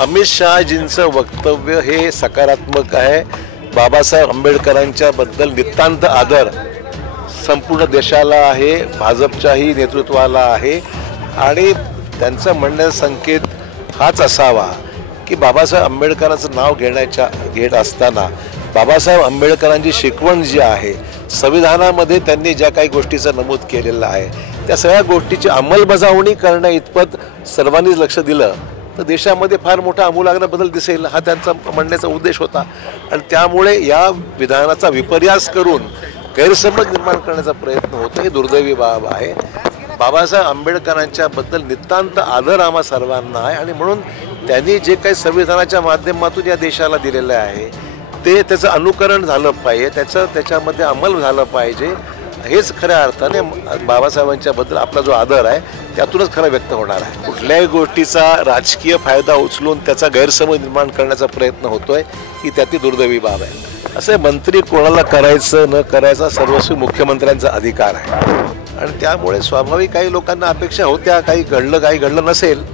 अमित शहाजींचं वक्तव्य हे सकारात्मक आहे। बाबासाहेब आंबेडकरांच्या बद्दल नितांत आदर संपूर्ण देशाला आहे, भाजपच्याही नेतृत्वाला आहे आणि त्यांचं म्हणण्याचा संकेत हाच असावा की बाबासाहेब आंबेडकरांचं नाव घेत असताना बाबासाहेब आंबेडकरांची शिकवण जी आहे, संविधानामध्ये त्यांनी ज्या काही गोष्टीचं नमूद केलेलं आहे त्या सगळ्या गोष्टीची अंमलबजावणी करण्या इतपत सर्वांनीच लक्ष दिलं तर देशामध्ये फार मोठा आमूलाग्र बदल दिसेल, हा त्यांचा म्हणण्याचा उद्देश होता। आणि त्यामुळे या विधानाचा विपर्यास करून गैरसमज निर्माण करण्याचा प्रयत्न होतो, हे दुर्दैवी बाब आहे। बाबासाहेब आंबेडकरांच्या बद्दल नितांत आदर आम्हा सर्वांना आहे आणि म्हणून त्यांनी जे काही संविधानाच्या माध्यमातून या देशाला दिलेलं आहे ते त्याचं अनुकरण झालं पाहिजे, त्याच्यामध्ये अंमल झालं पाहिजे। हेच खऱ्या अर्थाने बाबासाहेबांच्या बद्दल आपला जो आदर आहे त्यातूनच खरं व्यक्त होणार आहे। कुठल्याही गोष्टीचा राजकीय फायदा उचलून त्याचा गैरसमज निर्माण करण्याचा प्रयत्न होतोय ही त्याची दुर्दैवी बाब आहे। असे मंत्री कोणाला करायचं न करायचा सर्वस्वी मुख्यमंत्र्यांचा अधिकार आहे आणि त्यामुळे स्वाभाविक काही लोकांना अपेक्षा होत्या, काही घडलं काही घडलं नसेल।